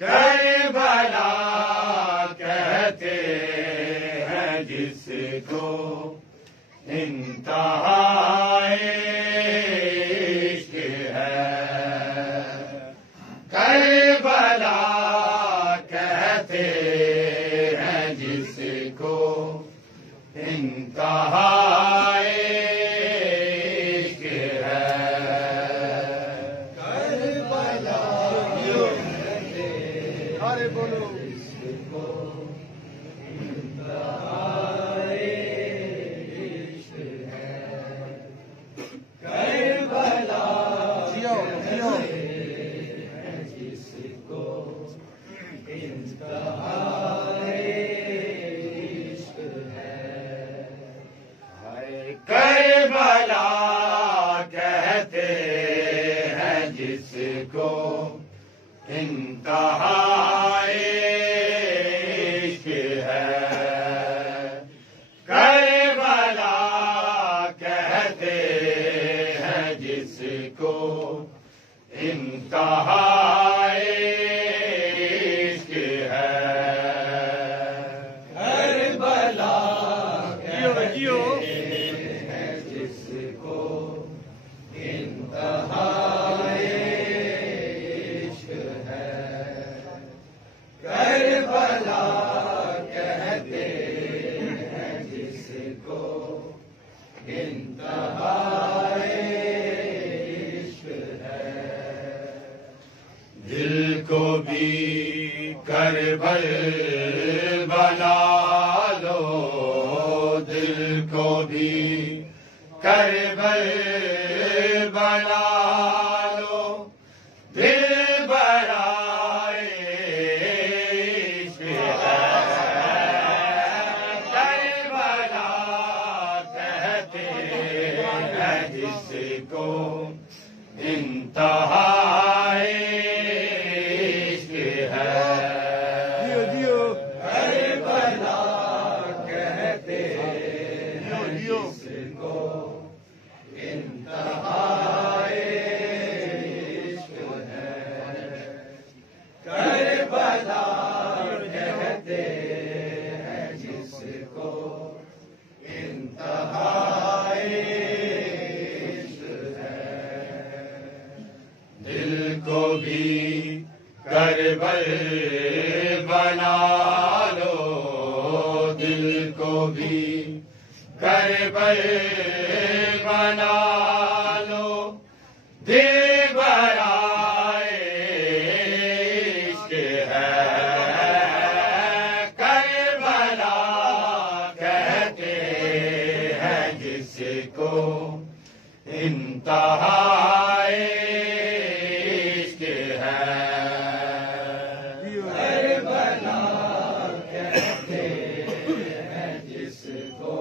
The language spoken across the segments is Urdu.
کربلا کہتے ہیں جس کو انتہائے عشق ہے، کربلا کہتے ہیں جس کو انتہائے عشق ہے، کربلا ارے بولو جس کو انتہائے عشق ہے، کربلا جس کو انتہائے عشق ہے، کربلا کہتے ہیں جس کو انتہائے عشق ہے، کربلا کہتے ہیں جس کو انتہائے عشق ہے، کربلا کہتے ہیں جس کو انتہائے عشق ہے، کربلا کہتے ہیں جس کو انتہائے عشق ہے، دل کو بھی کربل بنا لو، دل کو بھی کربل بنا لو، دل برائے عشق ہے، کربلا کہتے ہیں جس کو انتہائے عشق ہے، کربلا کہتے ہیں جس کو انتہائے عشق ہے، کربلا کہتے ہیں جس کو انتہائے عشق ہے، دل کو بھی کربل بنا لو، دل کو بھی کربل بنا لو، دل برائے عشق ہے، کربلا کہتے ہیں جس کو انتہائے عشق ہے، کربلا کہتے ہیں جس کو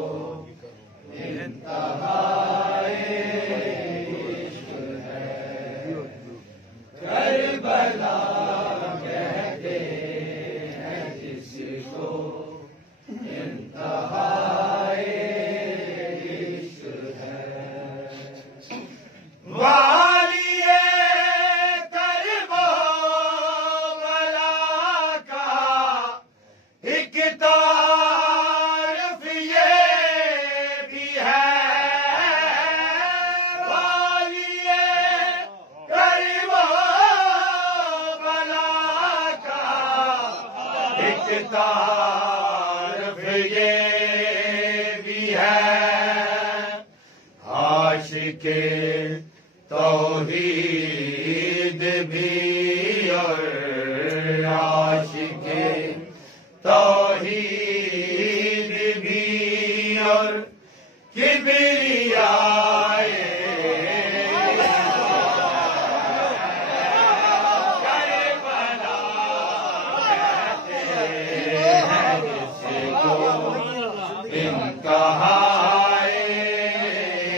انتہائے عشق ہے، کربلا کہتے ہیں جس کو انتہائے عشق ہے، والیے کربلا کا ایک تعارف یہ بھی ہے، والیے کربلا کا ایک تعارف یہ بھی ہے، عاشق توحید بھی اور عاشق توحید بھی اور کبریائے کربلا کہتے ہیں جس کو انتہائے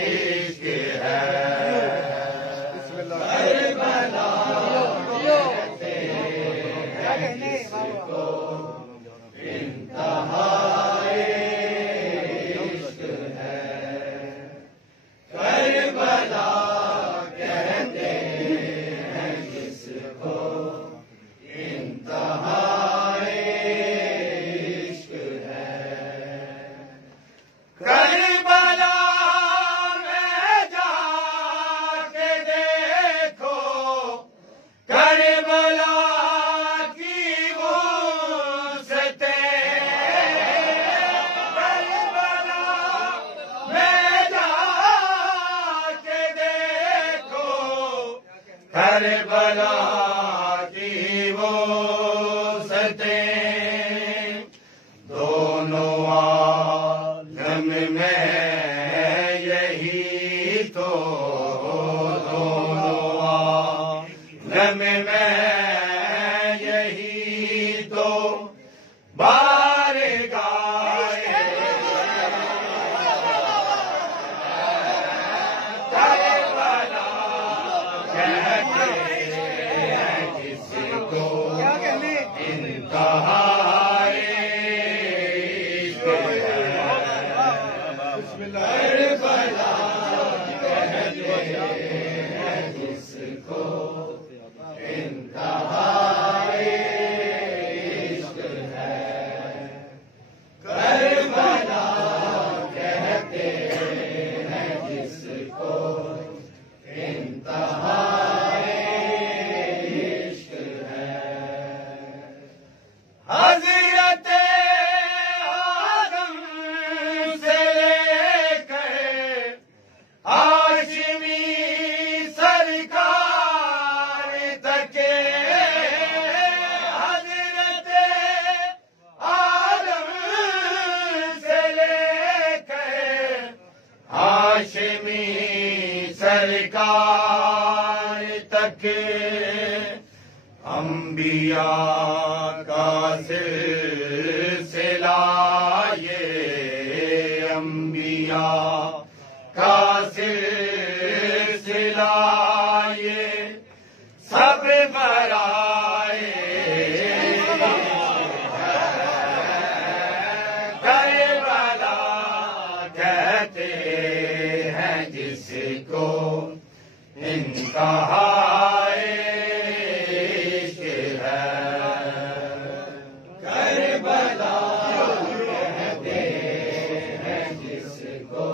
عشق ہے، کربلا کہتے ہیں جس کو انتہائے عشق ہے، کربلا کہتے ہیں جس کو وسطیں دونوں عالم میں یہی تو دونوں عالم میں یہی تو بارگاہ کربلا کہتے ہیں جس کو انتہائی عشق ہے کربلا کہتے ہیں جس کو انتہائی عشق ہے کربلا کہتے ہیں جس کو انتہائی عشق ہے حضرت آدم سے لے کر ہاشمی سرکار تک حضرت آدم سے لے کر ہاشمی سرکار تک انبیاء کا سلسلہ یہ انبیاء کا سلسلہ یہ سب برائے کربلا کہتے ہیں جس کو انتہائی عشق ہے کربلا کہتے ہیں جس کو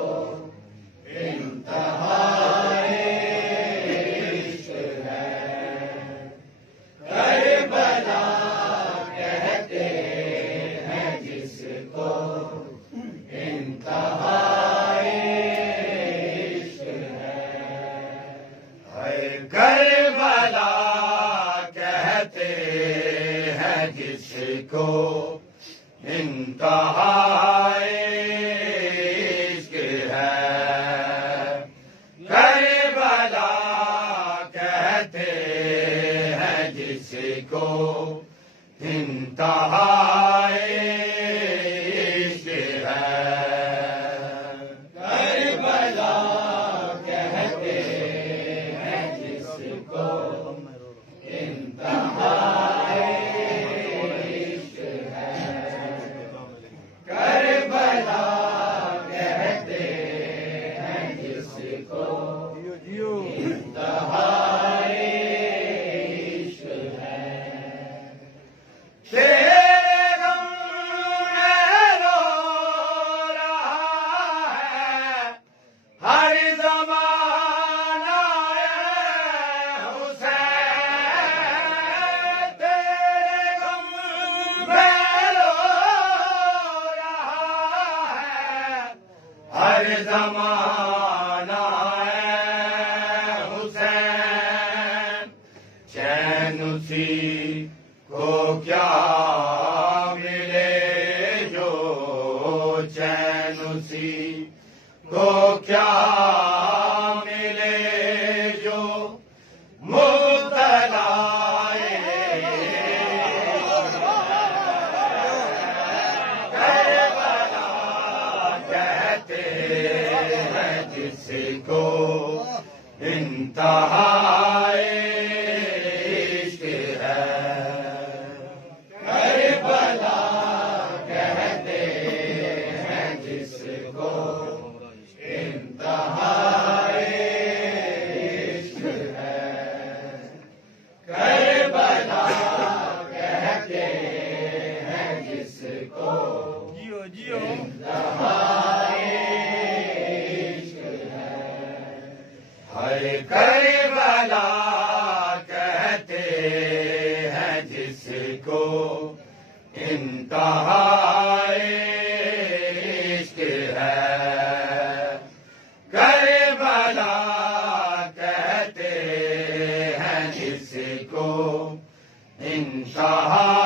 انتہائی عشق ہے کربلا کہتے ہیں جس کو انتہائی عشق ہے کربلا کہتے ہیں جس کو انتہائی عشق ہے کربلا کہتے ہیں جس کو انتہائی عشق ہے کربلا کہتے ہیں جس کو انتہائی عشق ہے کربلا کہتے ہیں جس کو انتہائی عشق ہے تیرے غم میں رو رہا ہے ہر زمانہ حسین تیرے غم میں رو رہا ہے ہر زمانہ حسین چین اسی کو کیا ملے جو چین اسی کو کیا ملے جو مبتلا کربلا کہتے ہیں جس کو انتہائی عشق ہے کربلا کہتے ہیں جس کو انتہائی عشق ہے کربلا کہتے ہیں جس کو انتہائی عشق ہے انتہا